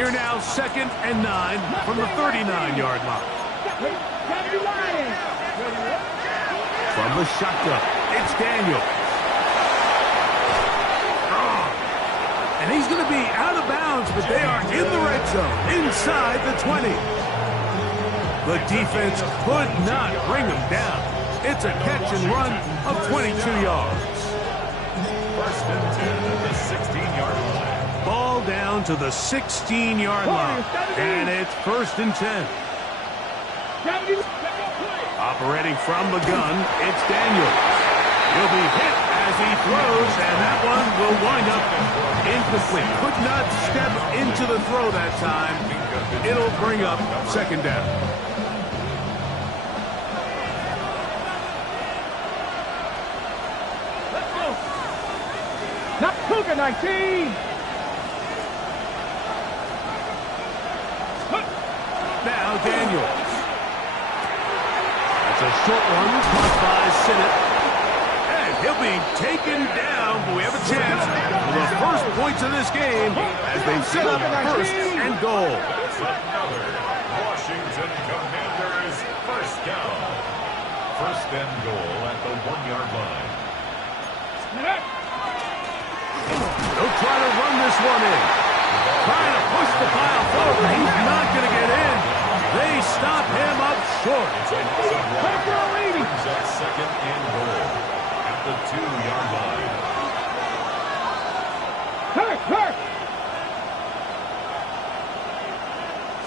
Here now, 2nd and 9 from the 39-yard line. From the shotgun, it's Daniel. And he's going to be out of bounds, but they are in the red zone, inside the 20. The defense could not bring him down. It's a catch and run of 22 yards. 1st and 10 at the 16-yard line. Ball down to the 16-yard line. And it's 1st and 10. Operating from the gun, it's Daniel. He'll be hit as he throws, and that one will wind up incomplete. Could not step into the throw that time. It'll bring up 2nd down. Not Cougar 19. Now Daniels. That's a short one, caught by Sinnott. And he'll be taken down, but we have a chance for the first points of this game as they set up 1st and goal. Washington Commanders 1st down. 1st and goal at the 1-yard line. They'll try to run this one in. Trying to push the pile forward. He's not going to get in. They stop him up short. Brings up 2nd and goal at the 2-yard line.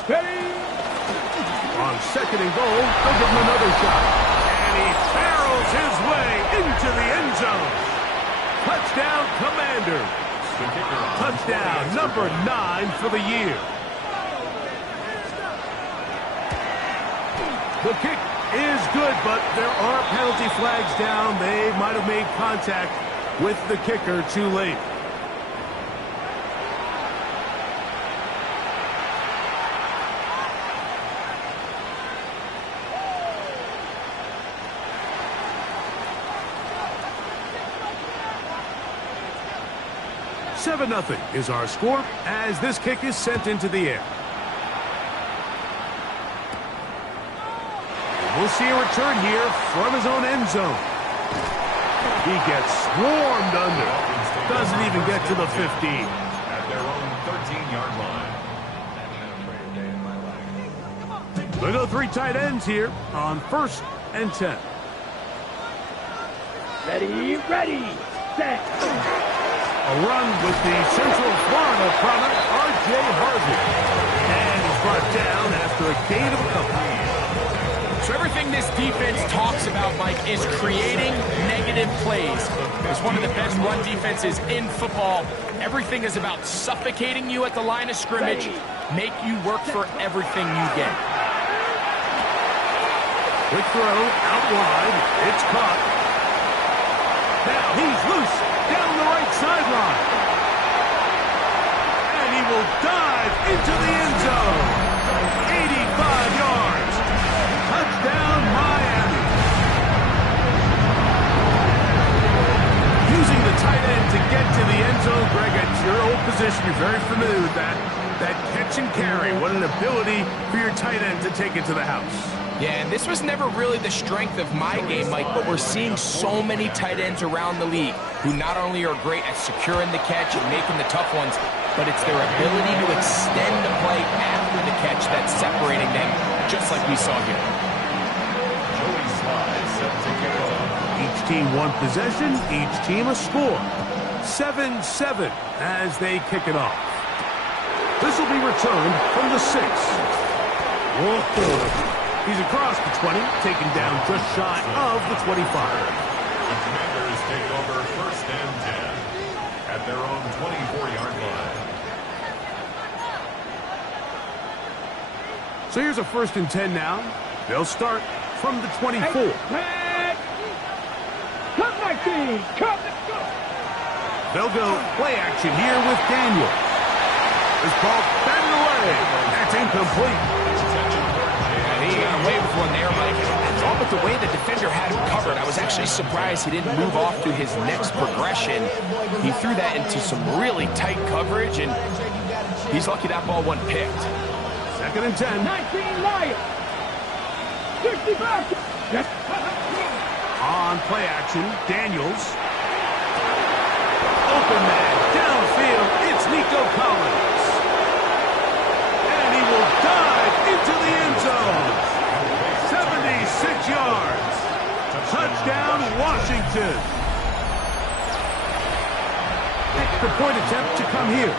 Steady. On 2nd and goal, they'll give him another shot. And he barrels his way into the end zone. Touchdown, Commanders. Touchdown number 9 for the year. The kick is good, but there are penalty flags down. They might have made contact with the kicker too late. Nothing is our score as this kick is sent into the air. We'll see a return here from his own end zone. He gets swarmed under. Doesn't even get to the 15. At their own 13-yard line. They go 3 tight ends here on 1st and 10. Ready, set. A run with the Central Florida product, R.J. Harvey. And he's brought down after a gain of a couple. So everything this defense talks about, Mike, is creating negative plays. It's one of the best run defenses in football. Everything is about suffocating you at the line of scrimmage, make you work for everything you get. Quick throw, out wide. It's caught. Now he's loose down the right sideline. And he will dive into the end zone. 85 yards. Touchdown, Miami. Using the tight end to get to the end zone, Greg, at your old position, you're very familiar with that. That catch and carry. What an ability for your tight end to take it to the house. Yeah, and this was never really the strength of my game, Mike, but we're seeing so many tight ends around the league who not only are great at securing the catch and making the tough ones, but it's their ability to extend the play after the catch that's separating them, just like we saw here. Joey Slide set to kick off. Each team one possession, each team a score. 7-7 as they kick it off. This will be returned from the 6. Whoa. He's across the 20, taken down just shy of the 25. The Commanders take over 1st and 10 at their own 24-yard line. So here's a 1st and 10 now. They'll start from the 24. Cut my team! Cut! They'll go play action here with Daniel. This ball batted away. That's incomplete. He got away with one there, Mike. All but the way the defender had him covered, I was actually surprised he didn't move off to his next progression. He threw that into some really tight coverage, and He's lucky that ball wasn't picked. 2nd and 10. 19 Lions. 65. Yes. On play action, Daniels. Open man, downfield, it's Nico Collins. And he will dive into the end zone. 76 yards. Touchdown, Washington. Extra point attempt to come here.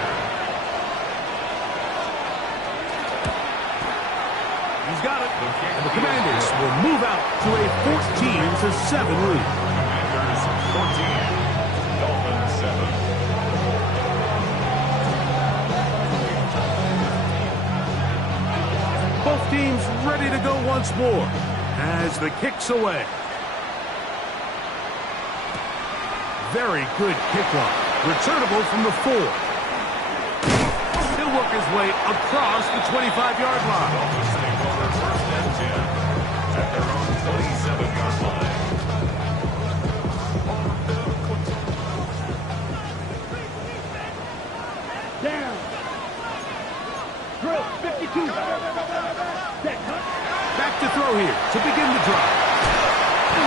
He's got it. And the Commanders will move out to a 14-7 lead. Commanders 14, Dolphins 7. Both teams ready to go once more as the kick's away. Very good kickoff. Returnable from the 4. He'll work his way across the 25-yard line. Dolphins take over 1st and 10 at their own 27-yard line. Down. Drill 52. Set. Back to throw here to begin the drive.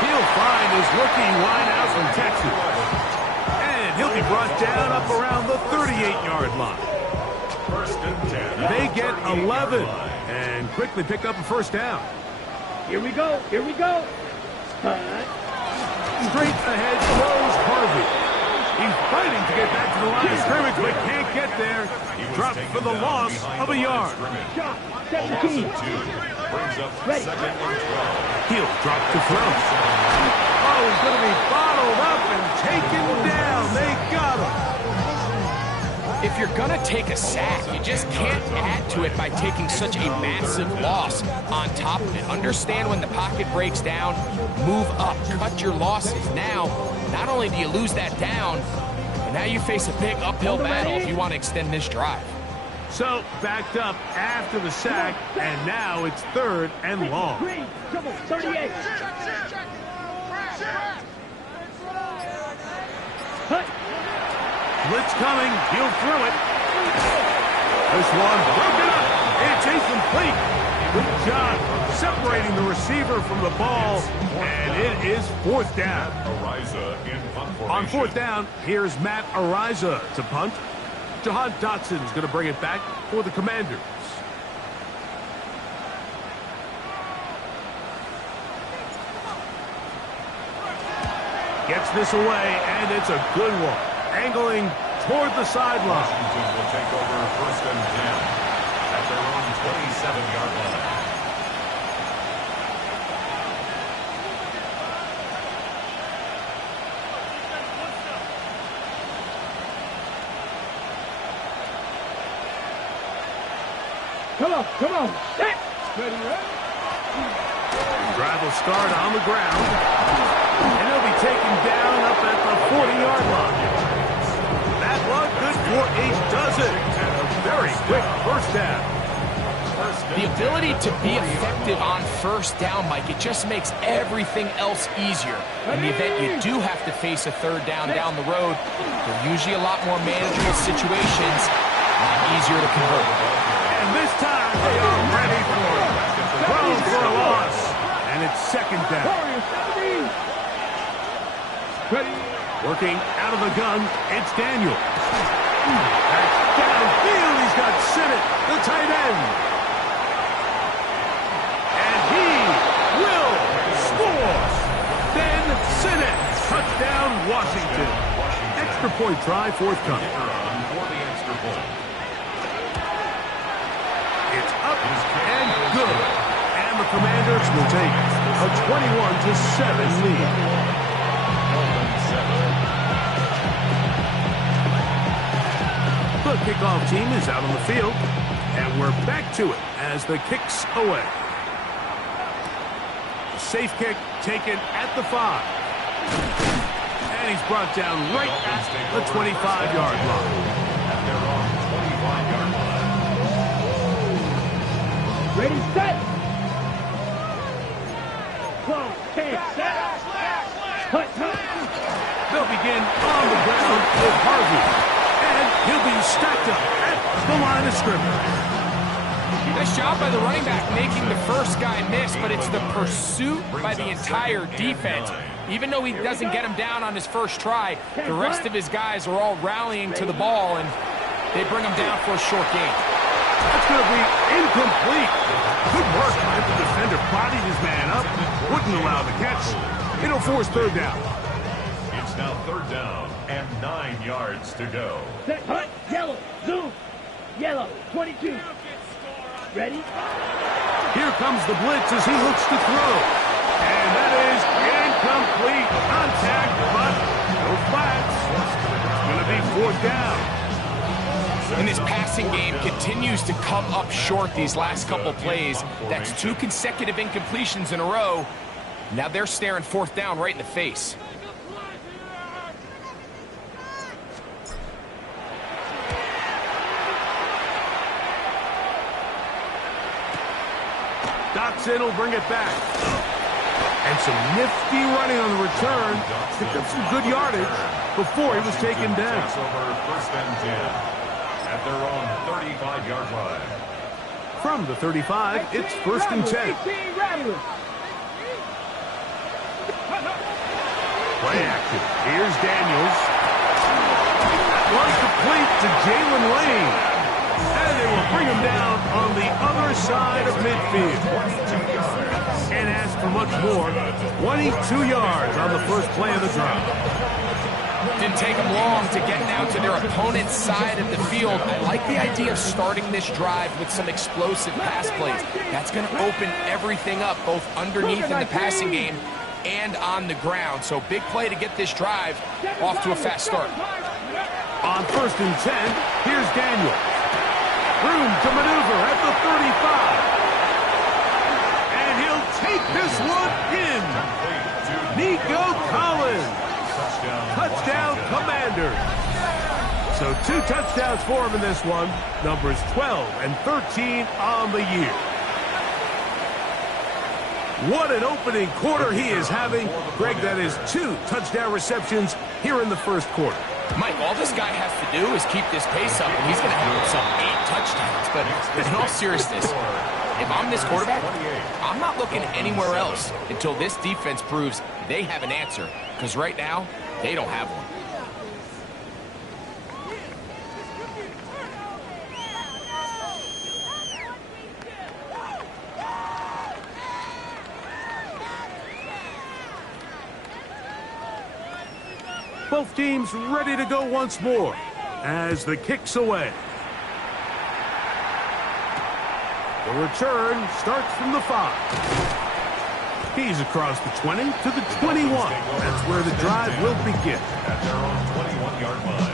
He'll find his rookie wideout from Texas. And he'll be brought down up around the 38-yard line. 1st and 10. They get 11 and quickly pick up a 1st down. Here we go. Here we go. Straight ahead throws Harvey. He's fighting to get back to the line of scrimmage, but can't get there. Dropped for the loss of a yard. Shot. A loss 17. of 2. Brings up Ready. 2nd and 12. He'll drop to throw. Oh, he's going to be bottled up and taken down. They got him. If you're going to take a sack, you just can't add to it by taking such a massive loss on top of it. Understand when the pocket breaks down, move up, cut your losses. Now, not only do you lose that down, but now you face a big uphill battle if you want to extend this drive. So, backed up after the sack, and now it's 3rd and long. Green. Double. 38. Hut. Blitz coming. He'll throw it. This one broken up. It's incomplete. Good job separating the receiver from the ball, and it is 4th down. Ariza in punt On formation. 4th down, here's Matt Ariza to punt. Jahan Dotson's going to bring it back for the Commanders. Gets this away, and it's a good one. Angling toward the sideline. Washington will take over 1st and 10 at their own 27-yard line. Come on. Come on. Set. Ready, ready. Drive will start on the ground, and he'll be taken down up at the 40-yard line. That one good for a dozen, and a very quick 1st down. The ability to be effective on 1st down, Mike, it just makes everything else easier. In the event you do have to face a 3rd down the road, they're usually a lot more manageable situations, a lot easier to convert. And this time they are ready for it. Thrown for a loss, and it's 2nd down. Warriors 17. Ready. Working out of the gun, it's Daniels. That's downfield, he's got Sinnott, the tight end. And he will score. Ben Sinnott, touchdown Washington. Extra point try forthcoming. For the extra point. It's up and good. And the Commanders will take a 21-7 lead. The kickoff team is out on the field, and we're back to it as the kick's away. The safe kick taken at the 5. And he's brought down right at the 25-yard line. At their own 25-yard line. Ready, set. Close. 10. Set. Hut. They'll begin on the ground with Harvey. And he'll be stacked up at the line of scrimmage. Nice job by the running back making the first guy miss, but it's the pursuit by the entire defense. Even though he doesn't get him down on his first try, the rest of his guys are all rallying to the ball, and they bring him down for a short gain. That's going to be incomplete. Good work by the defender, prodding his man up, wouldn't allow the catch. It'll force third down. It's now third down and 9 yards to go. Set, hut, yellow, zoom. Yellow, 22. Ready? Here comes the blitz as he looks to throw. And that is incomplete. Contact, but no flats. It's going to be fourth down. And this passing game continues to come up short these last couple plays. That's 2 consecutive incompletions in a row. Now they're staring fourth down right in the face. Dotson will bring it back. And some nifty running on the return. Picked up some good yardage before he was taken down. Takes over first and 10 at their own 35-yard line. From the 35, it's first and 10. Play action. Here's Daniels. That was complete to Jalen Lane. And they will bring him down on the other side of midfield. And as for much more, 22 yards on the first play of the drive. Didn't take them long to get down to their opponent's side of the field. I like the idea of starting this drive with some explosive pass plays. That's going to open everything up, both underneath in the passing game and on the ground. So big play to get this drive off to a fast start. On first and 10, here's Daniels. Room to maneuver at the 35. And he'll take this one in. Nico Collins. Touchdown, Commanders. So 2 touchdowns for him in this one. Numbers 12 and 13 on the year. What an opening quarter he is having. Greg, that is 2 touchdown receptions here in the first quarter. Mike, all this guy has to do is keep this pace up, and he's going to have some 8 touchdowns. But in all seriousness, if I'm this quarterback, I'm not looking anywhere else until this defense proves they have an answer. Because right now, they don't have one. Both teams ready to go once more as the kick's away. The return starts from the 5. He's across the 20 to the 21. That's where the drive will begin. At their own 21-yard line.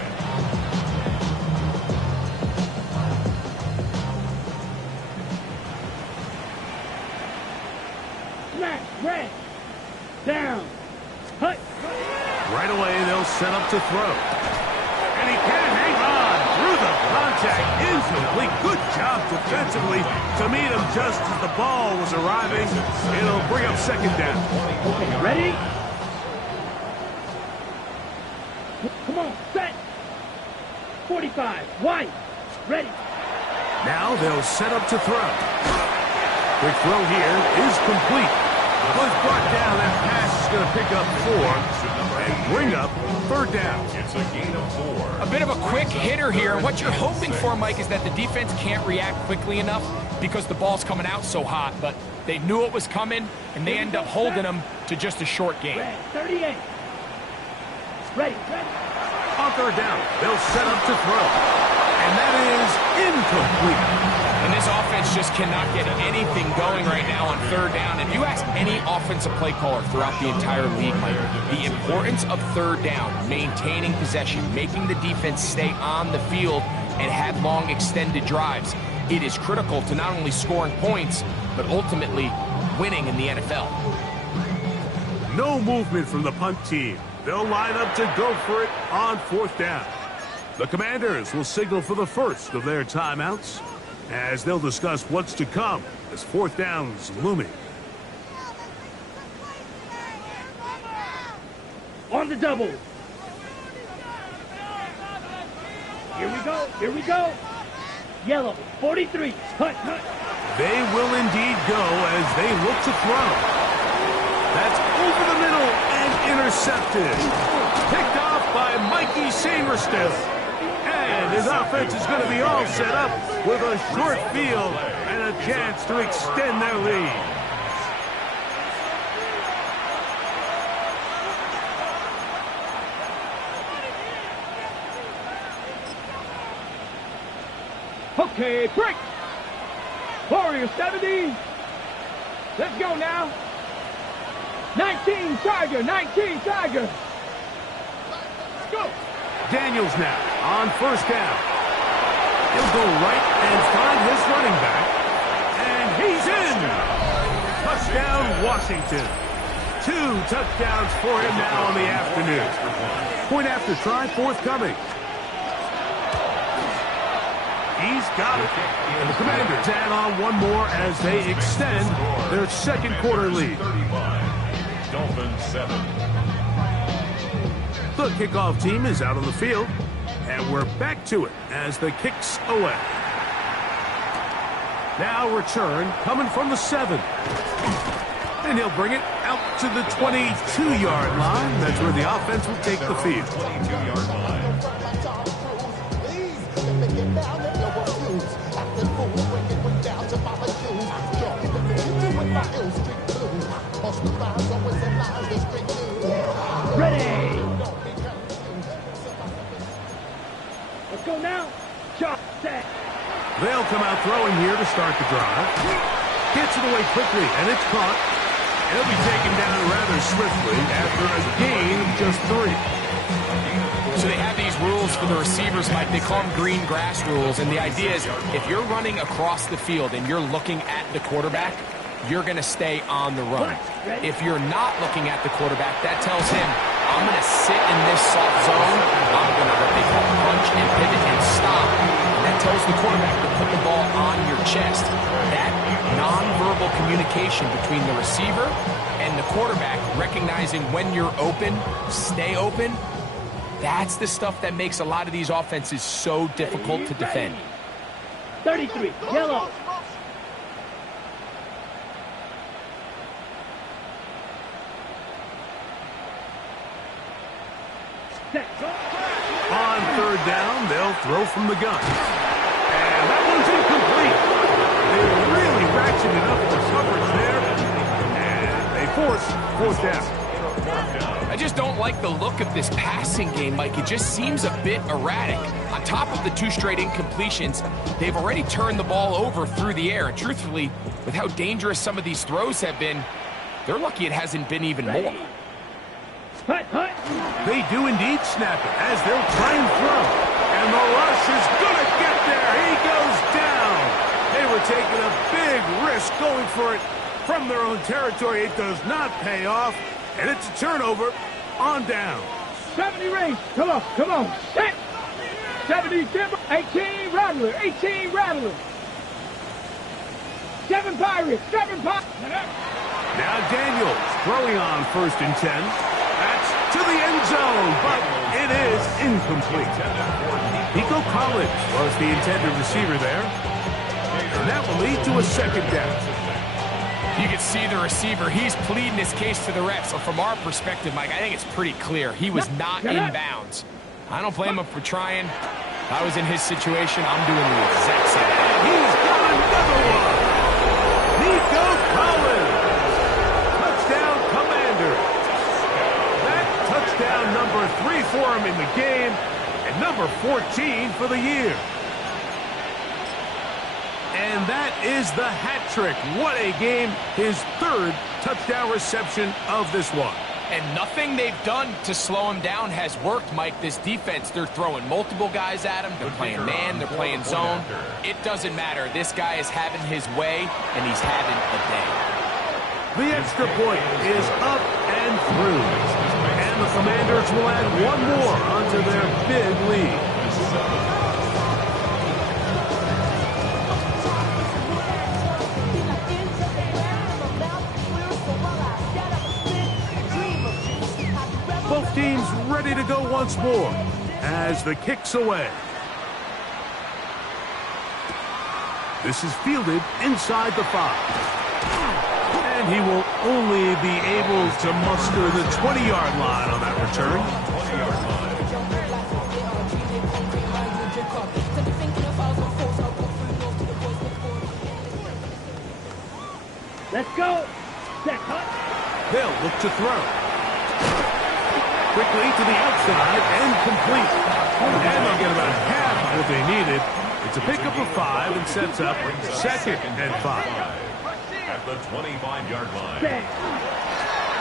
Smash, red, down, hut. Right away, they'll set up to throw. And he can't hang on through the contact. Incomplete. Good job defensively to meet him just as the ball was arriving. It'll bring up second down. Okay, ready? Come on, set. 45, wide, ready. Now they'll set up to throw. Quick throw here is complete. Was brought down. That pass is going to pick up 4 and bring up third down. It's a gain of 4. A bit of a quick hitter here. What you're hoping for, Mike, is that the defense can't react quickly enough because the ball's coming out so hot. But they knew it was coming, and they end up holding them to just a short game. Red, 38. Ready, ready. On third down, they'll set up to throw. And that is incomplete. And this offense just cannot get anything going right now on third down. If you ask any offensive play caller throughout the entire league, Mike, the importance of third down, maintaining possession, making the defense stay on the field, and have long extended drives, it is critical to not only scoring points, but ultimately winning in the NFL. No movement from the punt team. They'll line up to go for it on fourth down. The Commanders will signal for the first of their timeouts as they'll discuss what's to come as fourth down's looming. On the double. Here we go, here we go. yellow, 43. Hunt, hunt. They will indeed go as they look to throw. That's over the middle and intercepted. Picked off by Mikey Samerstill. And his offense is going to be all set up with a short field and a chance to extend their lead. Okay, break. Warrior 70. Let's go now. 19 Tiger, 19 Tiger. Let's go. Daniels now on first down. He'll go right and find his running back. And he's in. Touchdown, Washington. 2 touchdowns for him now in the afternoon. Point after try forthcoming. He's got it. And the Commanders add on one more as they extend their second quarter lead. Dolphins 7. The kickoff team is out on the field, and we're back to it as the kick's away. Now return coming from the 7. And he'll bring it out to the 22-yard line. That's where the offense will take the field. 22-yard line. Ready. Let's go now. Shot, set. They'll come out throwing here to start the drive. Gets it away quickly, and it's caught. He'll be taken down rather swiftly after a gain of just 3. So they have these rules for the receivers, Mike. They call them green grass rules. And the idea is if you're running across the field and you're looking at the quarterback, you're going to stay on the run. If you're not looking at the quarterback, that tells him, I'm going to sit in this soft zone. I'm going to what they call punch and pivot and stop. And that tells the quarterback to put the ball on your chest. That nonverbal communication between the receiver and the quarterback, recognizing when you're open, stay open, that's the stuff that makes a lot of these offenses so difficult to defend. 33, yellow. On third down, they'll throw from the gun. And that one's incomplete. They really ratcheted up the coverage there. And they force fourth down. I just don't like the look of this passing game, Mike. It just seems a bit erratic. On top of the 2 straight incompletions, they've already turned the ball over through the air. And truthfully, with how dangerous some of these throws have been, they're lucky it hasn't been even more. Hut, hut. They do indeed snap it as they'll try and throw. And the rush is going to get there. He goes down. They were taking a big risk going for it from their own territory. It does not pay off. And it's a turnover on down. 70 range. Come on, come on. Set. 70 timber. 18 Rattler. 18 Rattler. 7 Pirates. 7 Pirates. Now Daniels throwing on first and 10. That's to the end zone, but it is incomplete. Nico Collins was the intended receiver there. And that will lead to a second down. You can see the receiver. He's pleading his case to the refs. So from our perspective, Mike, I think it's pretty clear. He was not in bounds. I don't blame him for trying. If I was in his situation, I'm doing the exact same thing. He's got another one. Nico Collins. Touchdown, Commander. That touchdown number 3 for him in the game and number 14 for the year. And that is the hat trick. What a game. His 3rd touchdown reception of this one. And nothing they've done to slow him down has worked, Mike. This defense, they're throwing multiple guys at him. They're playing man, they're playing zone. It doesn't matter. This guy is having his way, and he's having a day. The extra point is up and through. And the Commanders will add one more onto their big lead. Both teams ready to go once more as the kick's away. This is fielded inside the 5. And he will only be able to muster the 20-yard line on that return. 20-yard line. Let's go. Set, hut. They'll look to throw. Quickly to the outside and complete. And they'll get about half of what they needed. It's a pickup of 5 and sets up 2nd and 5. At the 25-yard line.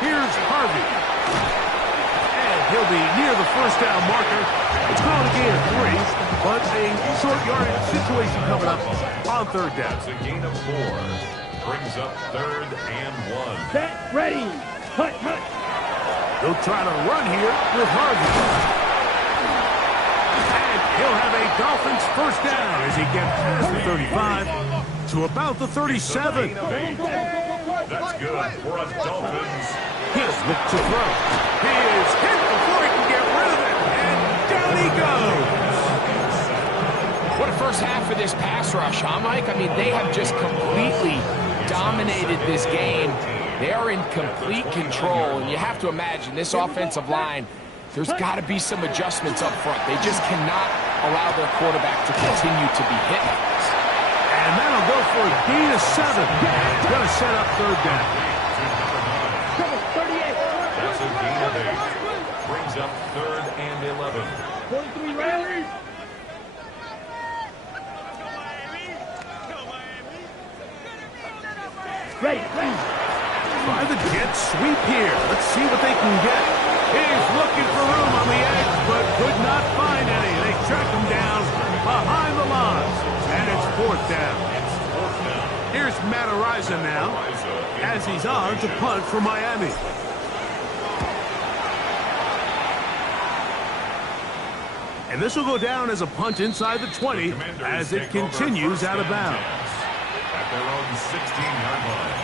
Here's Harvey. And he'll be near the first down marker. It's called a gain of 3, but a short yardage situation coming up on 3rd down. That's a gain of 4. Brings up 3rd and 1. Set, ready. Hut, hut. He'll try to run here with Harvey. And he'll have a Dolphins first down as he gets past the 35 to about the 37. That's good for a Dolphins. He'll look to throw. He is hit before he can get rid of it. And down he goes. What a first half of this pass rush, huh, Mike? I mean, they have just completely dominated this game. They are in complete control, and you have to imagine this offensive line, there's got to be some adjustments up front. They just cannot allow their quarterback to continue to be hit like this. And that'll go for a gain of 7. It's going to set up 3rd down. That's a gain of 8. Brings up 3rd and 11. 43 rallies. Ready, ready. Try the jet sweep here. Let's see what they can get. He's looking for room on the edge, but could not find any. They track him down behind the lines, and it's 4th down. Here's Matt Ariza now, as he's on to punt for Miami. And this will go down as a punt inside the 20 as it continues out of bounds. At their own 16-yard line.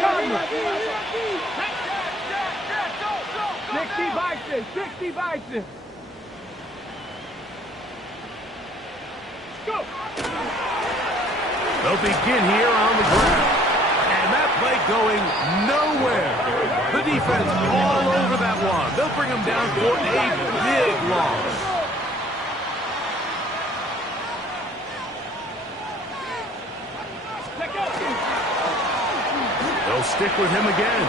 Cardinal. 60 Bison. Go. They'll begin here on the ground. And that play going nowhere. The defense all over that one. They'll bring them down for a big loss. They'll stick with him again.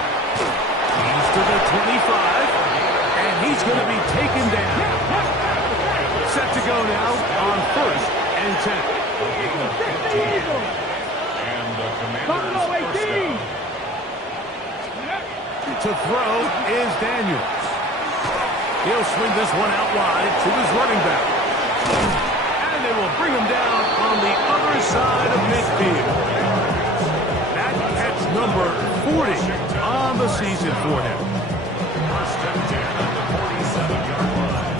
He's to the 25, and he's going to be taken down. Set to go now on 1st and 10. And the Commanders first down. To throw is Daniels. He'll swing this one out wide to his running back. And they will bring him down on the other side of midfield. Number 40 on the season for him. First and 10 at the 47-yard line.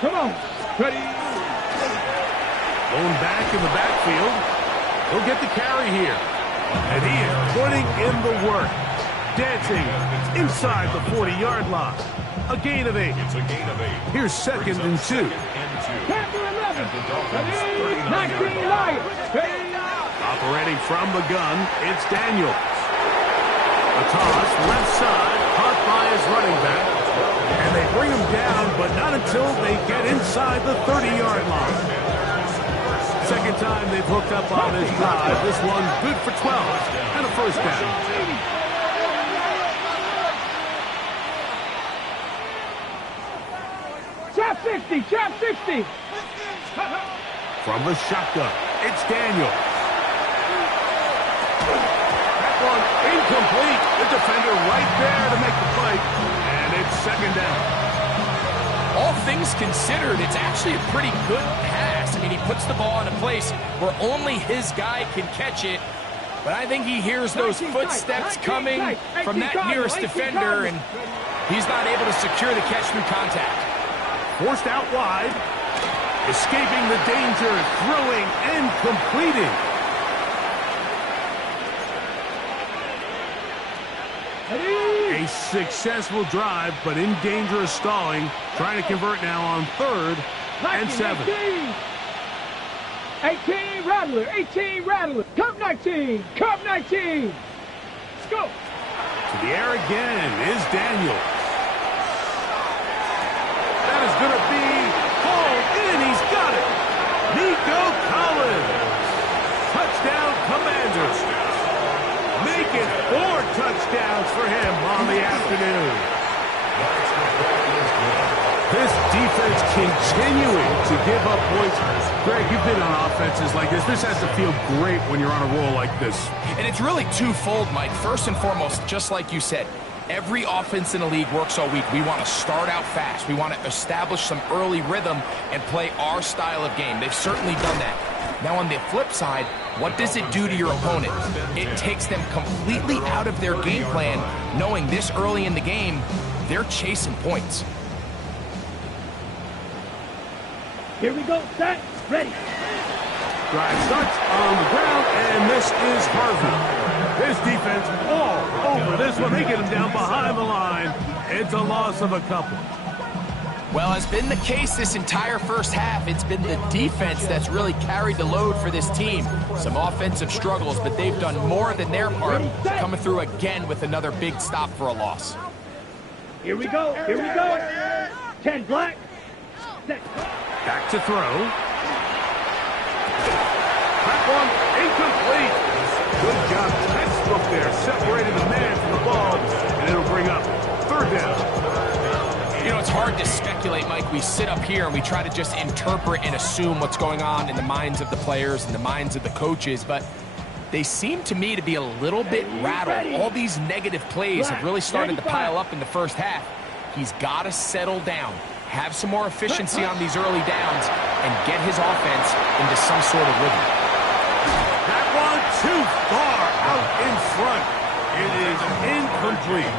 Come on. Ready. Going back in the backfield. He'll get the carry here. And he is putting in the work. Dancing inside the 40-yard line. A gain of 8. It's a gain of 8. Here's 2nd and 2. At the Dolphins 39-yard line. Operating from the gun, it's Daniels. A toss, left side, caught by his running back. And they bring him down, but not until they get inside the 30-yard line. Second time they've hooked up on this drive. This one good for 12 and a first down. Trap 60. From the shotgun, it's Daniels. That one incomplete. The defender right there to make the play. And it's 2nd down. All things considered, it's actually a pretty good pass. I mean, he puts the ball in a place where only his guy can catch it. But I think he hears those footsteps coming from that nearest defender, and he's not able to secure the catch through contact. Forced out wide. Escaping the danger, throwing and completing. A successful drive, but in danger of stalling. Trying to convert now on 3rd and 7. 18 Rattler, 18 Rattler. Cup 19, Cup 19. Let's go. To the air again is Daniels. That is going to be hauled in. He's got it. Nico Collins. Touchdown, Commanders. Make it 4 touchdowns for him on the afternoon. This defense continuing to give up points. Greg, you've been on offenses like this. This has to feel great when you're on a roll like this. And it's really twofold, Mike. First and foremost, just like you said, every offense in the league works all week. We want to start out fast. We want to establish some early rhythm and play our style of game. They've certainly done that. Now, on the flip side, what does it do to your opponent? It takes them completely out of their game plan, knowing this early in the game, they're chasing points. Here we go, set, ready. Drive starts on the ground, and this is Harvey. His defense all over this one. They get him down behind the line. It's a loss of a couple. Well, as been the case this entire first half, it's been the defense that's really carried the load for this team. Some offensive struggles, but they've done more than their part, coming through again with another big stop for a loss. Here we go, here we go. 10 black, set. Back to throw. That one incomplete. Good job, textbook there, separating the man from the ball, and it'll bring up 3rd down. You know, it's hard to speculate, Mike. We sit up here and we try to just interpret and assume what's going on in the minds of the players and the minds of the coaches, but they seem to me to be a little bit rattled. All these negative plays have really started to pile up in the first half. He's got to settle down, have some more efficiency on these early downs, and get his offense into some sort of rhythm. That one too far out in front. It is incomplete.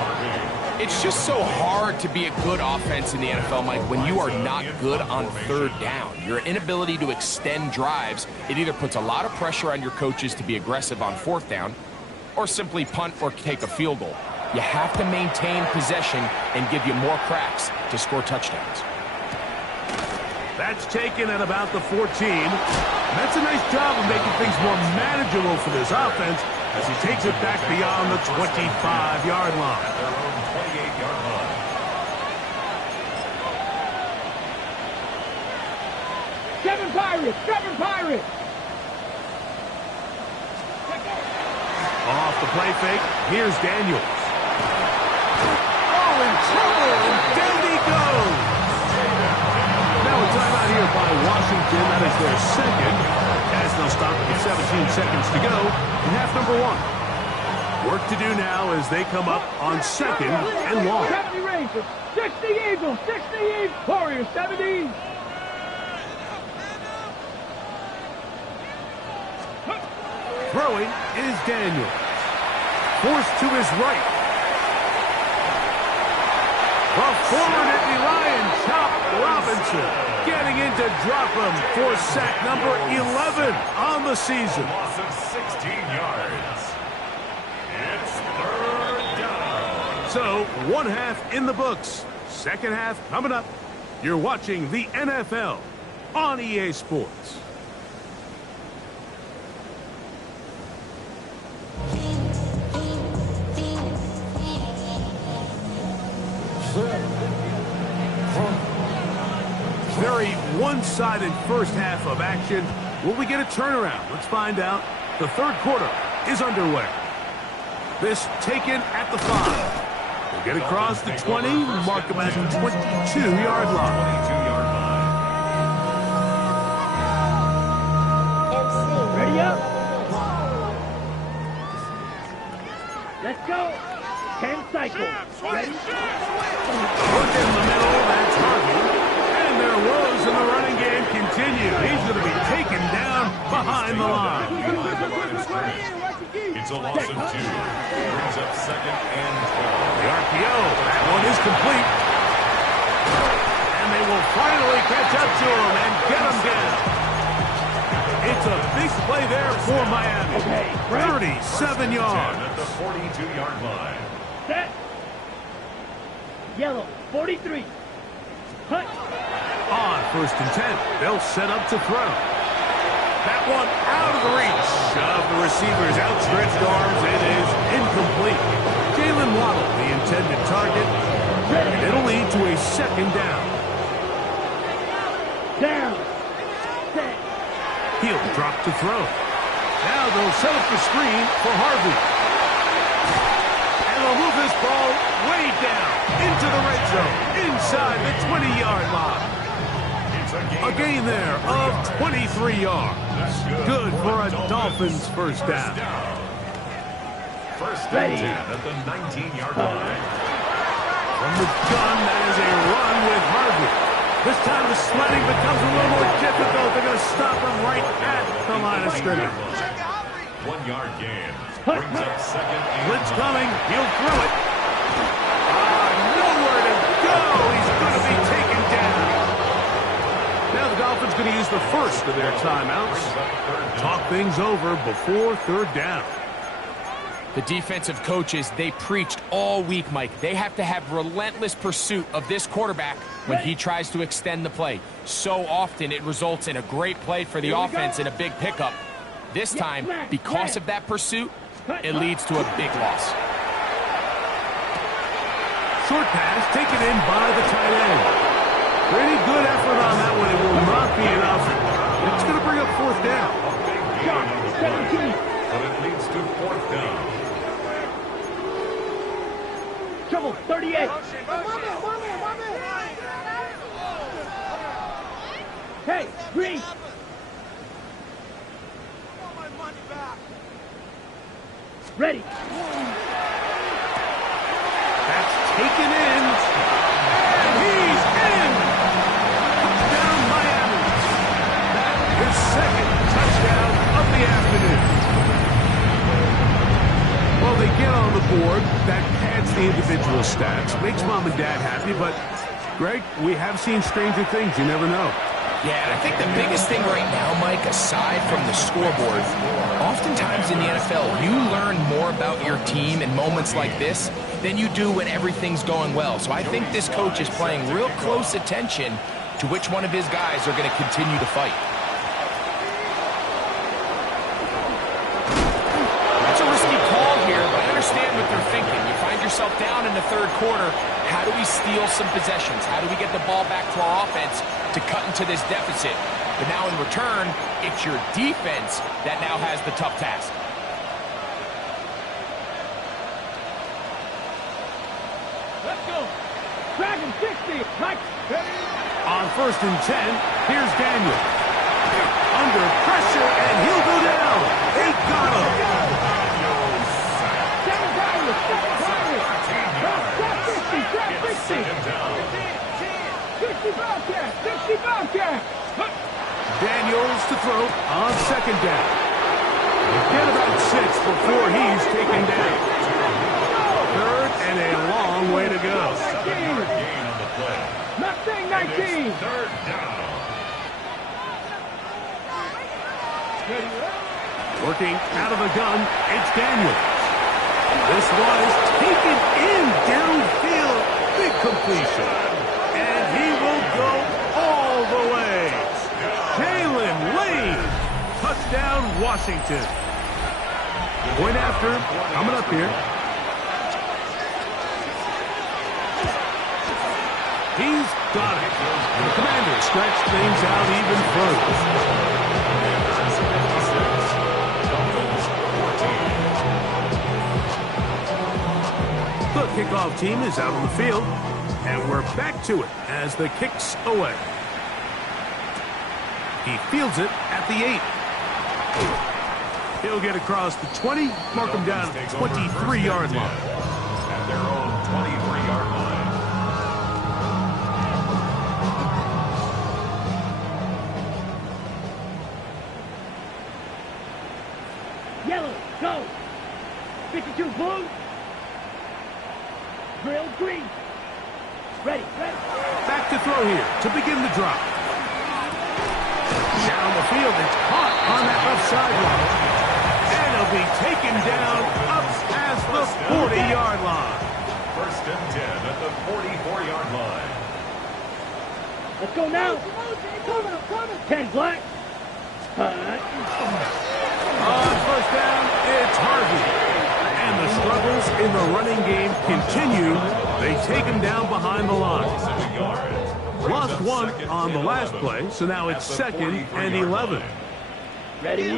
It's just so hard to be a good offense in the NFL, Mike, when you are not good on 3rd down. Your inability to extend drives, it either puts a lot of pressure on your coaches to be aggressive on 4th down, or simply punt or take a field goal. You have to maintain possession and give you more cracks to score touchdowns. That's taken at about the 14. That's a nice job of making things more manageable for this offense as he takes it back beyond the 25-yard line. At their own 28-yard line. Seven Pirates. Off the play fake, here's Daniels. Oh, in trouble, and down he goes. Now a timeout here by Washington. That is their second, as they'll stop with 17 seconds to go in half number 1. Work to do now as they come up on 2nd and long. 70 Rangers, 60 Eagles, 60 Warriors, 70. Throwing is Daniels. Forced to his right. The forward Nittany Lion, Chop Robinson, getting in to drop him for sack number 11 on the season. Loss of 16 yards. It's 3rd down. So, 1 half in the books. 2nd half coming up. You're watching the NFL on EA Sports. Very one-sided first half of action. Will we get a turnaround? Let's find out. The 3rd quarter is underway. This taken at the 5. We'll get across the 20, mark him at the 22-yard line. 22-yard line. Ready up. Let's go. 10 cycles. Ready? Look in the middle, that's Harvey. And their woes in the running game continue. He's going to be taken down behind the line. It's a loss of 2. Brings up 2nd and 12. The RPO, that one is complete. And they will finally catch up to him and get him down. It's a big play there for Miami. 37 yards. At the 42-yard line. Set. Yellow, 43. Hut. On 1st and 10, they'll set up to throw. That one out of the reach of the receiver's outstretched arms. It is incomplete. Jalen Waddle, the intended target, and it'll lead to a 2nd down. Down. Set. He'll drop to throw. Now they'll set up the screen for Harvey. And they'll move this ball way down into the red zone, inside the 20-yard line. A gain there of 23 yards. Good for a Dolphins 1st down. 1st and 10 at the 19-yard line. From the gun, that is a run with Harvey. This time the sledding becomes a little more difficult. They're going to stop him right at the line of scrimmage. 1-yard gain. Brings up 2nd and Blitz coming. He'll throw it. Nowhere to go. He's going to be taken down. Now the Dolphins going to use the first of their timeouts. Talk things over before 3rd down. The defensive coaches, they preached all week, Mike. They have to have relentless pursuit of this quarterback when he tries to extend the play. So often it results in a great play for the offense and a big pickup. This time, because of that pursuit, it leads to a big loss. Short pass taken in by the tight end. Pretty good effort on that one. It will not be enough. It's going to bring up 4th down. but it leads to 4th down. Trouble, 38. Hey, Green. Ready. That's taken in. And he's in. Touchdown, Miami. His 2nd touchdown of the afternoon. Well, they get on the board. That pads the individual stats. Makes mom and dad happy, but, Greg, we have seen stranger things. You never know. Yeah, and I think the biggest thing right now, Mike, aside from the scoreboard, oftentimes in the NFL, you learn more about your team in moments like this than you do when everything's going well. So I think this coach is paying real close attention to which one of his guys are going to continue to fight. That's a risky call here, but I understand what they're thinking. You find yourself down in the 3rd quarter. How do we steal some possessions? How do we get the ball back to our offense to cut into this deficit? But now in return, it's your defense that now has the tough task. Let's go. Dragon 60. Mike. On 1st and 10, here's Daniel. Under pressure, and he'll go down. They got him. Daniels to throw on 2nd down. Get about 6 before he's taken down. 3rd and a long way to go. Nothing 19. 3rd down. Working out of the gun, it's Daniels. This one is taken in downfield. Big completion. And he will go all the way. Jalen Lane. Touchdown, Washington. Point after, coming up here. He's got it. The Commanders stretch things out even further. The kickoff team is out on the field, and we're back to it as the kick's away. He fields it at the 8. He'll get across the 20, mark him down at the 23-yard line. At their own 23-yard line. Yellow, go. 52 blue. Drill green. Ready. Back to throw here to begin the drop. Down the field, it's caught on that left sideline. And it'll be taken down up past the 40-yard line. First and 10 at the 44-yard line. Let's go now. I'm coming. 10 black. On first down, it's Harvey. And the struggles in the running game continue. They take him down behind the line. Lost one on the last play, so now it's 2nd and 11. Ready.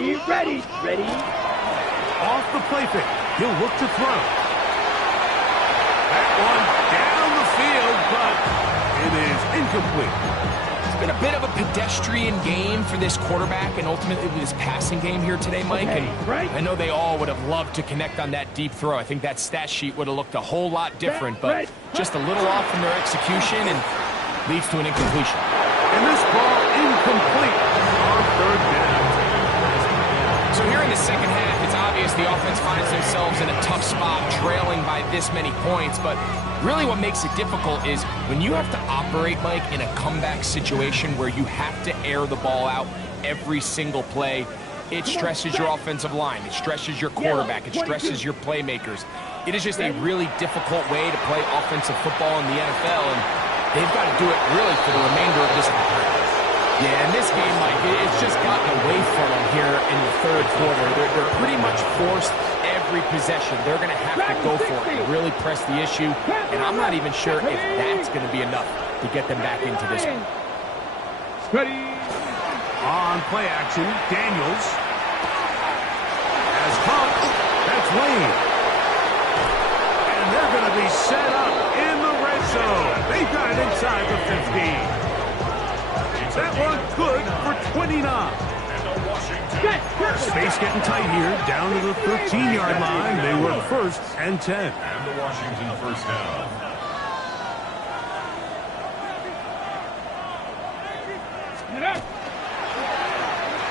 Off the play fake. He'll look to throw. That one down the field, but it is incomplete. It's been a bit of a pedestrian game for this quarterback and ultimately this passing game here today, Mike. Okay, and right. I know they all would have loved to connect on that deep throw. I think that stat sheet would have looked a whole lot different, but just a little off from their execution and leads to an incompletion. And this ball incomplete on third down. So here in the second half, it's obvious the offense finds themselves in a tough spot, trailing by this many points. But really what makes it difficult is when you have to operate, Mike, in a comeback situation where you have to air the ball out every single play, it stresses your offensive line. It stresses your quarterback. It stresses your playmakers. It is just a really difficult way to play offensive football in the NFL, and they've got to do it really for the remainder of this quarter. Yeah, in this game, Mike, it's just gotten away from them here in the third quarter. They're pretty much forced every possession. They're going to have to go for it and really press the issue, and I'm not even sure if that's going to be enough to get them back into this one. Ready. On play action, Daniels has caught. That's Wayne. And they're going to be set up in the red zone. They've got it inside the 15. That one good for 29. Space getting tight here, down to the 13-yard line. They were 1st and 10. And the Washington first down.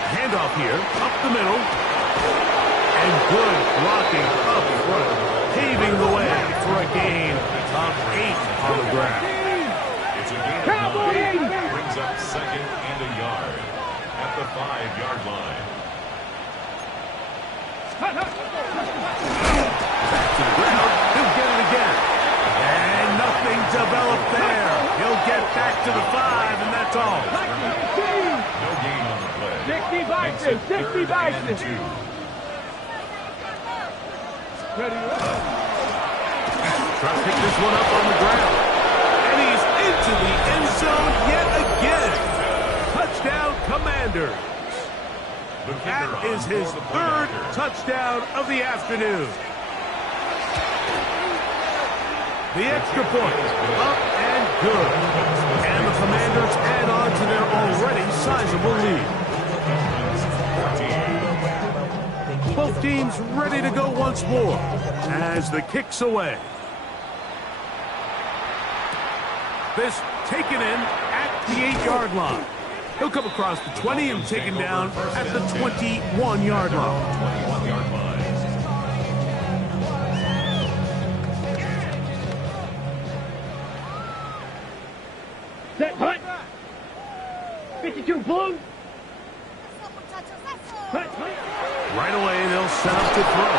Handoff here, up the middle. And good blocking up front, paving the way for a gain of 8 on the ground. It's a gain of 9. Brings up 2nd and a yard at the 5-yard line. Back to the ground. He'll get it again. And nothing developed there. He'll get back to the 5, and that's all. No gain on the play. 60 Makes it 60 3rd and 2. Trying to pick this one up on the ground. And he's into the end zone yet again. Touchdown, Commanders. That is his 3rd touchdown of the afternoon. The extra point, up and good. And the Commanders add on to their already sizable lead. Both teams ready to go once more as the kick's away. This taken in at the 8-yard line. He'll come across the 20 and taken down at the 21-yard line. 21-yard line. Set, hut. 52 blue. Right away, they'll set up to throw.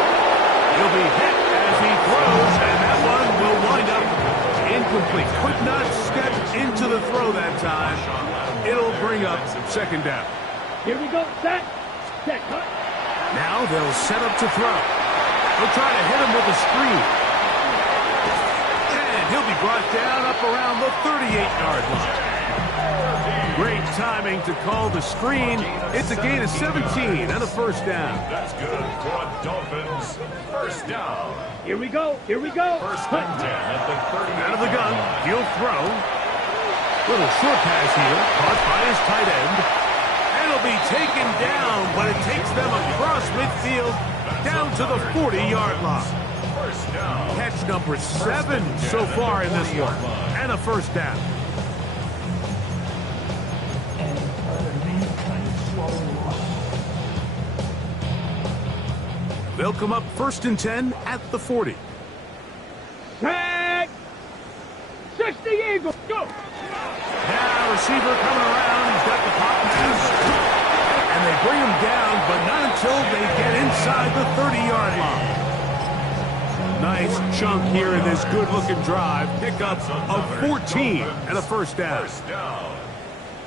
He'll be hit as he throws, and that one will wind up incomplete. Could not step into the throw that time. It'll bring up 2nd down. Here we go. Set, hut. Now they'll set up to throw. They'll try to hit him with a screen. And he'll be brought down up around the 38-yard line. Great timing to call the screen. It's a gain of 17 and a 1st down. That's good for a Dolphins first down. Here we go. 1st and 10 at the 30. Out of the gun, he'll throw. Little short pass here, caught by his tight end. And it'll be taken down, but it takes them across midfield down to the 40-yard line. First down. Catch number 7 so far in this one, and a 1st down. They'll come up 1st and 10 at the 40. Tag. 60 Eagles. inside the 30-yard line. Nice chunk here in this good-looking drive. Pickup of 14 and a first down.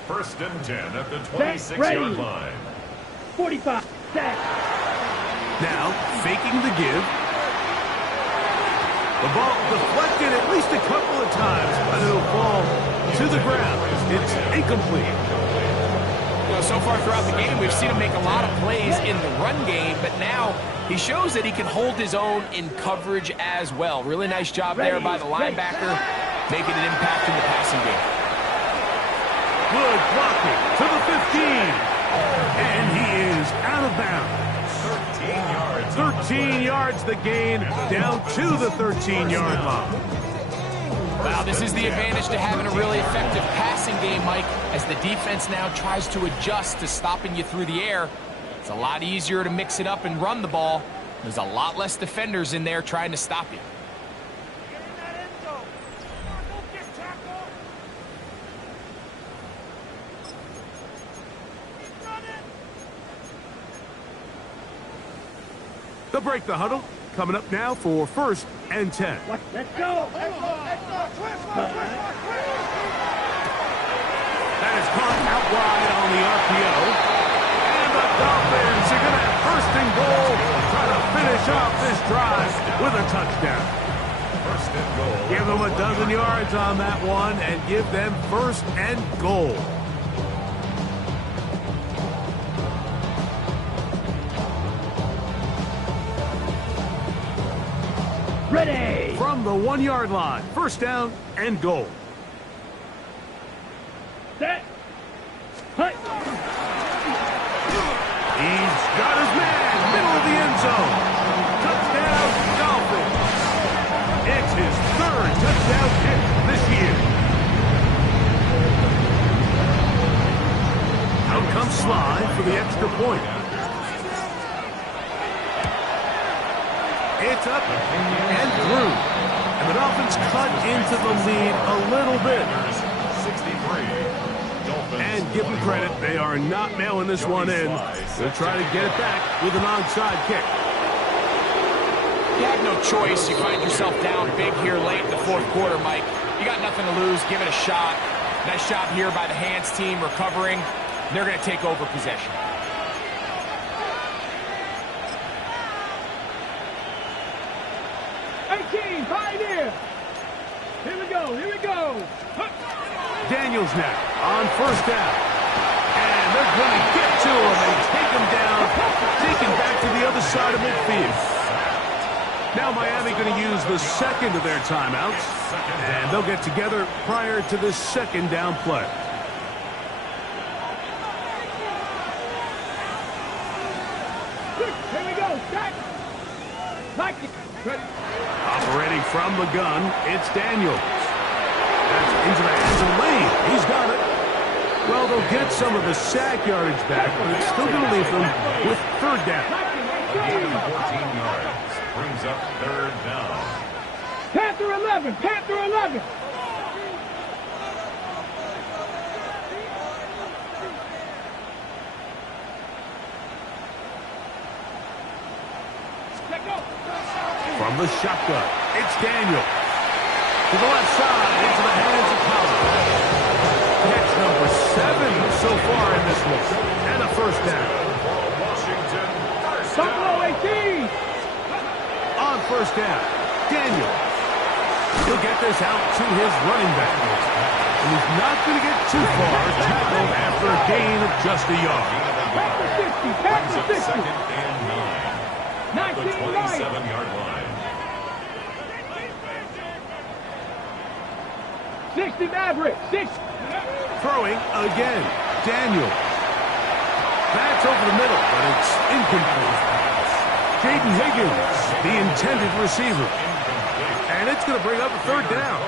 First and 10 at the 26-yard line. 45. Sack. Now, faking the give. The ball deflected at least a couple of times, but it'll fall to the ground. It's incomplete. So far throughout the game, we've seen him make a lot of plays in the run game, but now he shows that he can hold his own in coverage as well. Really nice job there by the linebacker, making an impact in the passing game. Good blocking to the 15. And he is out of bounds. 13 yards the gain, down to the 13-yard line. Wow, this is the advantage to having a really effective passing game, Mike, as the defense now tries to adjust to stopping you through the air. It's a lot easier to mix it up and run the ball. There's a lot less defenders in there trying to stop you. They'll break the huddle. Coming up now for first and 10. Let's go. That is caught out wide on the RPO. And the Dolphins are going to have first and goal. Try to finish off this drive with a touchdown. First and goal. Give them a dozen yards on that one and give them first and goal. Ready. From the 1-yard line, first down and goal. Set. Hut. He's got his man, middle of the end zone. Touchdown, Dolphins. It's his third touchdown hit this year. Out comes Sly for the extra point. It's up and through. And the Dolphins cut into the lead a little bit. 63. And give them credit, they are not mailing this one in. They'll try to get it back with an onside kick. You have no choice. You find yourself down big here late in the fourth quarter, Mike. You got nothing to lose. Give it a shot. Nice job here by the hands team recovering. They're going to take over possession. Pioneer. Here we go. Here we go. Daniels now on first down. And they're going to get to him and take him down, take him back to the other side of midfield. Now Miami going to use the second of their timeouts, and they'll get together prior to this second down play. Here we go. Set. Like it. Ready. Operating from the gun, it's Daniels. That's into the hands of Lane. He's got it. Well, they'll get some of the sack yardage back, but it's still going to leave them with third down. 14 yards. Brings up third down. Panther 11. Panther 11. From the shotgun, it's Daniel. To the left side, into the hands of Powell. Catch number 7 so far in this one. And a first down. Washington, first Buffalo down. 18. On first down, Daniel. He'll get this out to his running back. And he's not going to get too far, tackled after a gain of just a yard. Panther 60. Panther 60. Second and 9. The 27-yard line. 60 Maverick. 60. Throwing again, Daniel. That's over the middle, but it's incomplete. Jaden Higgins, the intended receiver. And it's going to bring up a third down.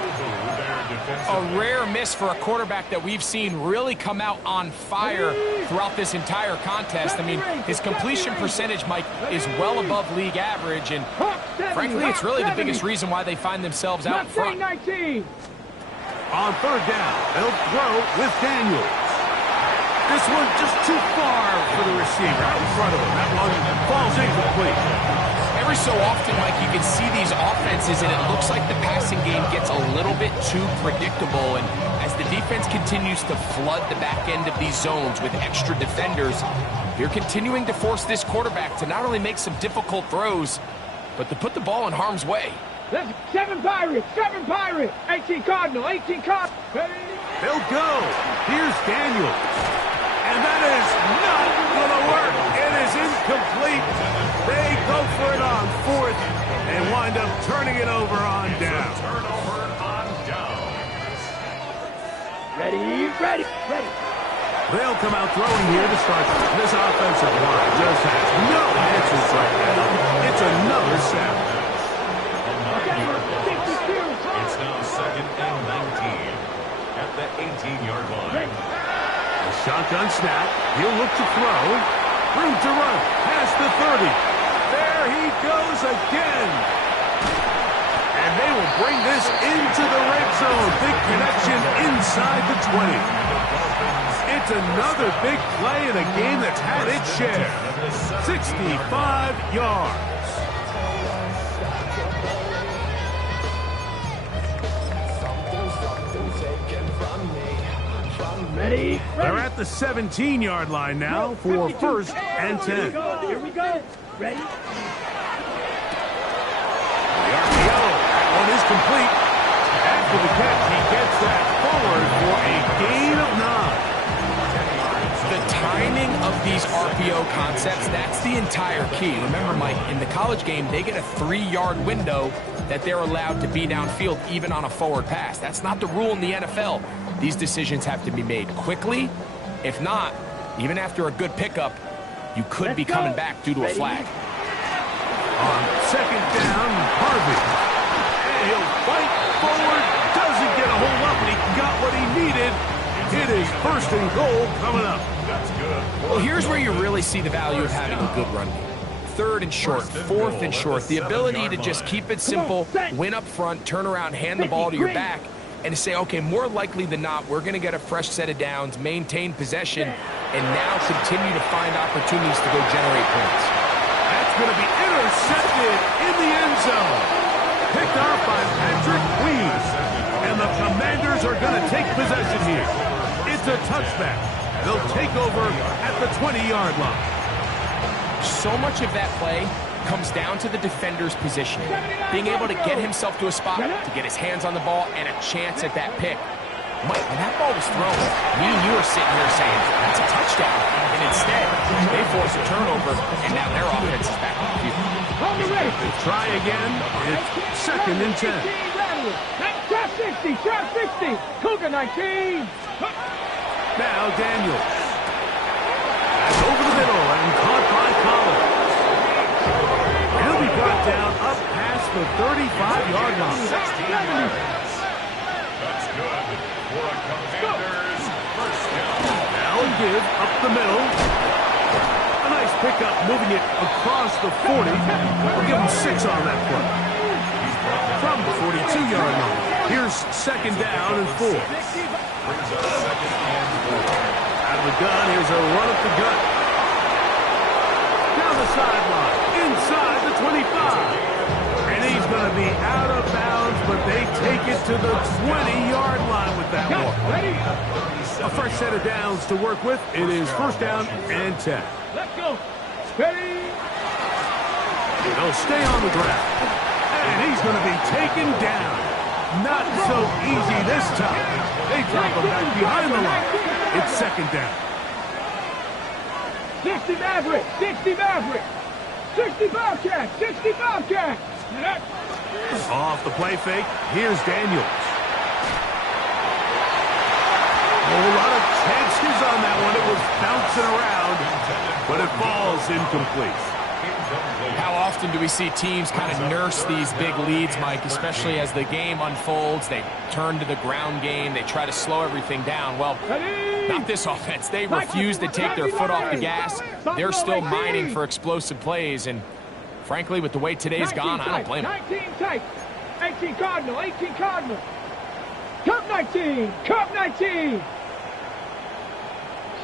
A rare miss for a quarterback that we've seen really come out on fire throughout this entire contest. I mean, his completion percentage, Mike, is well above league average, and frankly, it's really the biggest reason why they find themselves out in front. 19. On third down, they'll throw with Daniels. This one just too far for the receiver out in front of him. That one falls incomplete. Every so often, Mike, you can see these offenses, and it looks like the passing game gets a little bit too predictable. And as the defense continues to flood the back end of these zones with extra defenders, you're continuing to force this quarterback to not only make some difficult throws, but to put the ball in harm's way. That's 7 Pirates, 7 Pirates. 18 Cardinal, 18 Cardinal. They'll go. Here's Daniels. And that is not going to work. It is incomplete. They go for it on 4th and wind up turning it over on down. Turnover on down. Ready, ready, ready. They'll come out throwing here to start. This offensive line just has no answers right now. It's another sack. It's now 2nd and 19 at the 18-yard line. A shotgun snap. He'll look to throw. Room to run. Past the 30. There he goes again. And they will bring this into the red zone. Big connection inside the 20. It's another big play in a game that's had its share. 65 yards. Ready, They're at the 17-yard line now for 1st and 10. Here we go. Ready? The RPO, that one is complete. After the catch, he gets that forward for a gain of 9. The timing of these RPO concepts, that's the entire key. Remember, Mike, in the college game, they get a 3-yard window that they're allowed to be downfield even on a forward pass. That's not the rule in the NFL. These decisions have to be made quickly. If not, even after a good pickup, you could be coming back due to a flag. On 2nd down, Harvey. And he'll fight forward. Doesn't get a hold up, but he got what he needed. It is 1st and goal coming up. That's good. Well, here's where you really see the value of having a good run game. 3rd and short, 4th and short. The ability to just keep it simple, win up front, turn around, hand the ball to your back, and to say, okay, more likely than not, we're going to get a fresh set of downs, maintain possession, and now continue to find opportunities to go generate points. That's going to be intercepted in the end zone. Picked off by Patrick Queen. And the Commanders are going to take possession here. It's a touchback. They'll take over at the 20-yard line. So much of that play comes down to the defender's positioning. Being able to get himself to a spot, to get his hands on the ball, and a chance at that pick. Mike, when that ball was thrown, me and you were sitting here saying, that's a touchdown. And instead, they force a turnover, and now their offense is back on the field. They try again. It's 2nd and 10. Shot 60, shot 60. Cougar 19. Now Daniels. That's over the middle and caught by Collins. He'll be brought down up past the 35-yard line. That's good for a Commanders 1st down. Now and give up the middle. A nice pickup moving it across the 40. We'll give him 6 on that play. From the 42-yard line. Here's 2nd down and 4. Brings up 2nd and 4. Out of the gun, here's a run up the gut. Down the sideline, inside the 25. And he's going to be out of bounds, but they take it to the 20-yard line with that one. A fresh set of downs to work with. It is 1st down and 10. Let's go. Ready? They'll stay on the ground. And he's going to be taken down. Not so easy this time. They drop him back behind the line. It's 2nd down. 60 Maverick, 60 Maverick. 60 Bobcat, 60 Bobcat. Off the play fake, here's Daniels. A whole lot of chances on that one. It was bouncing around, but it falls incomplete. How often do we see teams kind of nurse these big leads, Mike, especially as the game unfolds? They turn to the ground game. They try to slow everything down. Well, not this offense. They refuse to take their foot off the gas. They're still mining for explosive plays. And frankly, with the way today's gone, I don't blame them. 19 tight. 18 Cardinal, 18 Cardinal. Cup 19, Cup 19.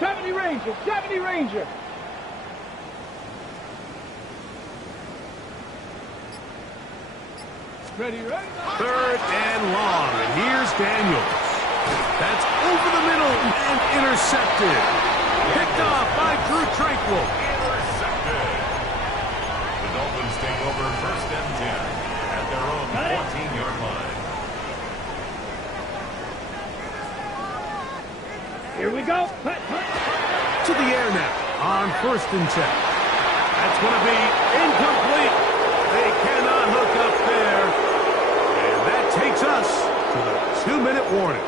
70 Ranger, 70 Ranger. Ready, ready. Third and long, and here's Daniels. That's over the middle and intercepted. Picked off by Drew Tranquil. Intercepted. The Dolphins take over first and 10 at their own 14-yard line. Here we go. Hut, hut. To the air now on first and 10. That's going to be incomplete. They cannot hook up there. And that takes us to the 2-minute warning.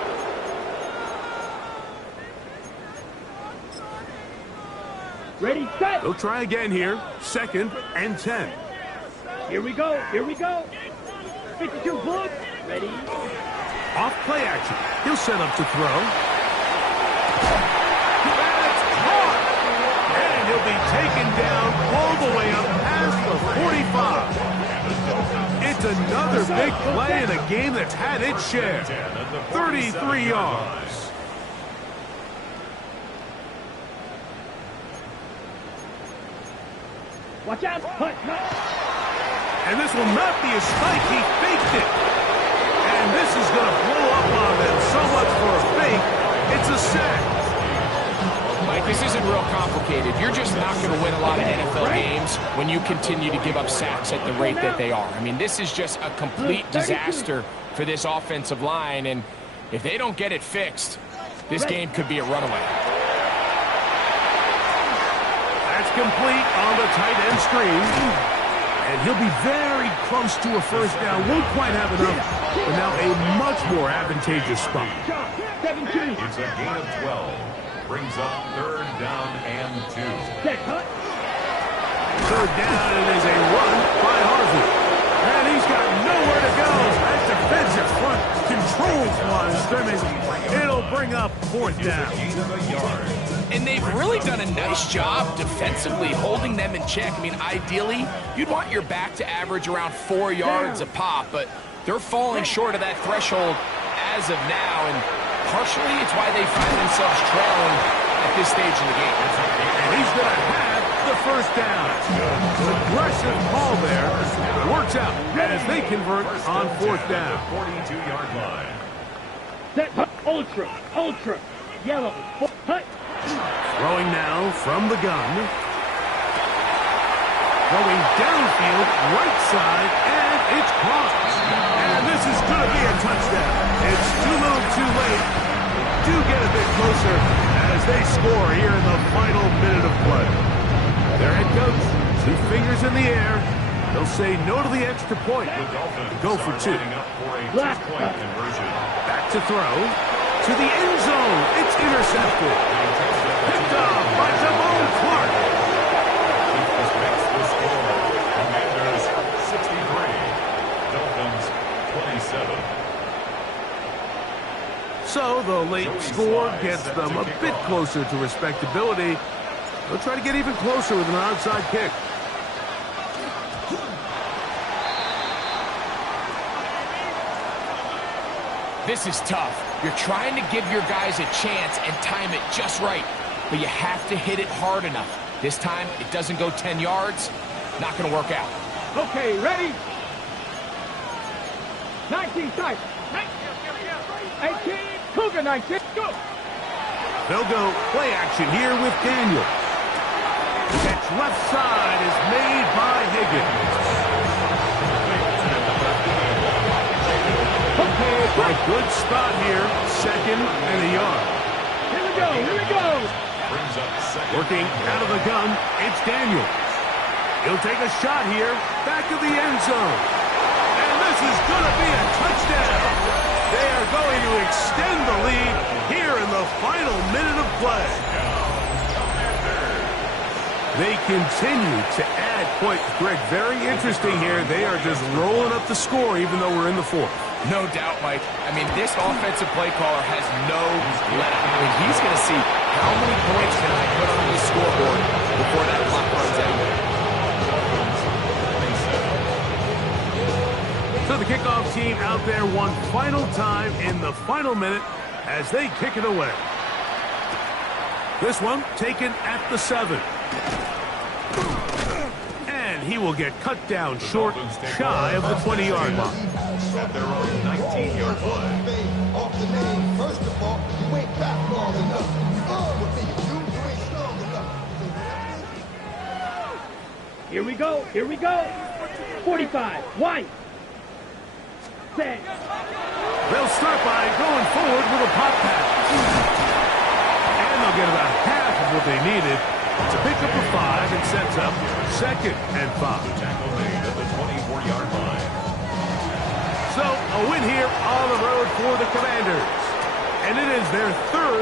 Ready, set. They'll try again here. Second and 10. Here we go. Here we go. 52 Bulls. Ready. Off play action. He'll set up to throw. That's caught. And he'll be taken down all the way up past the 45. It's another big play in a game that's had its share. 33 yards. Watch out. Hut, hut. And this will not be a spike. He faked it. And this is going to blow up on them. So much for a fake. It's a sack. Mike, this isn't real complicated. You're just not going to win a lot of NFL games when you continue to give up sacks at the rate that they are. I mean, this is just a complete disaster for this offensive line. And if they don't get it fixed, this game could be a runaway. That's complete on the tight end screen. And he'll be very close to a first down. Won't quite have enough, but now a much more advantageous spot. 17. It's a gain of 12. Brings up third down and 2. Set, hut. Third down, and it is a run by Harvey. And he's got nowhere to go. That defensive front controls line of scrimmage. It'll bring up fourth down. Gain of a yard. And they've really done a nice job defensively holding them in check. I mean, ideally, you'd want your back to average around 4 yards a pop, but they're falling short of that threshold as of now, and partially it's why they find themselves trailing at this stage in the game. And he's going to have the first down. Aggressive call there. Works out as they convert on fourth down. 42-yard line. Set, hut. Ultra, ultra. Yellow. Hut. Throwing now from the gun. Going downfield, right side, and it's caught. And this is going to be a touchdown. It's too little too late. Do get a bit closer as they score here in the final minute of play. Their head coach, 2 fingers in the air. They'll say no to the extra point. Go for 2. Up for a two-point conversion. Back to throw. To the end zone. It's intercepted. Picked off by Javon Clark. This makes the score. Commanders 63. Dolphins 27. So the late score gets them a bit closer to respectability. They'll try to get even closer with an onside kick. This is tough. You're trying to give your guys a chance and time it just right, but you have to hit it hard enough. This time, it doesn't go 10 yards. Not going to work out. Okay, ready? 19 sight. 18. Cougar 19. Go. They'll go play action here with Daniel. Catch left side is made by Higgins. A good spot here. Second and a yard. Here we go. Here we go. Brings up second. Working out of the gun, it's Daniels. He'll take a shot here. Back of the end zone. And this is going to be a touchdown. They are going to extend the lead here in the final minute of play. They continue to add points. Greg, very interesting here. They are just rolling up the score even though we're in the fourth. No doubt, Mike. I mean, this offensive play caller has no let up. I mean, he's going to see how many points can I put on this scoreboard before that clock runs out. So the kickoff team out there one final time in the final minute as they kick it away. This one taken at the 7. And he will get cut down short, shy of the 20-yard line. At their own 19-yard line. Off the name, first of all, you ain't back long enough. With me, you ain't strong enough. Here we go. Here we go. 45. White. Set. They'll start by going forward with a pop pass. And they'll get about half of what they needed to pick up a 5 and sets up 2nd and 5. Tackle made at the 24-yard line. So, a win here on the road for the Commanders. And it is their 3rd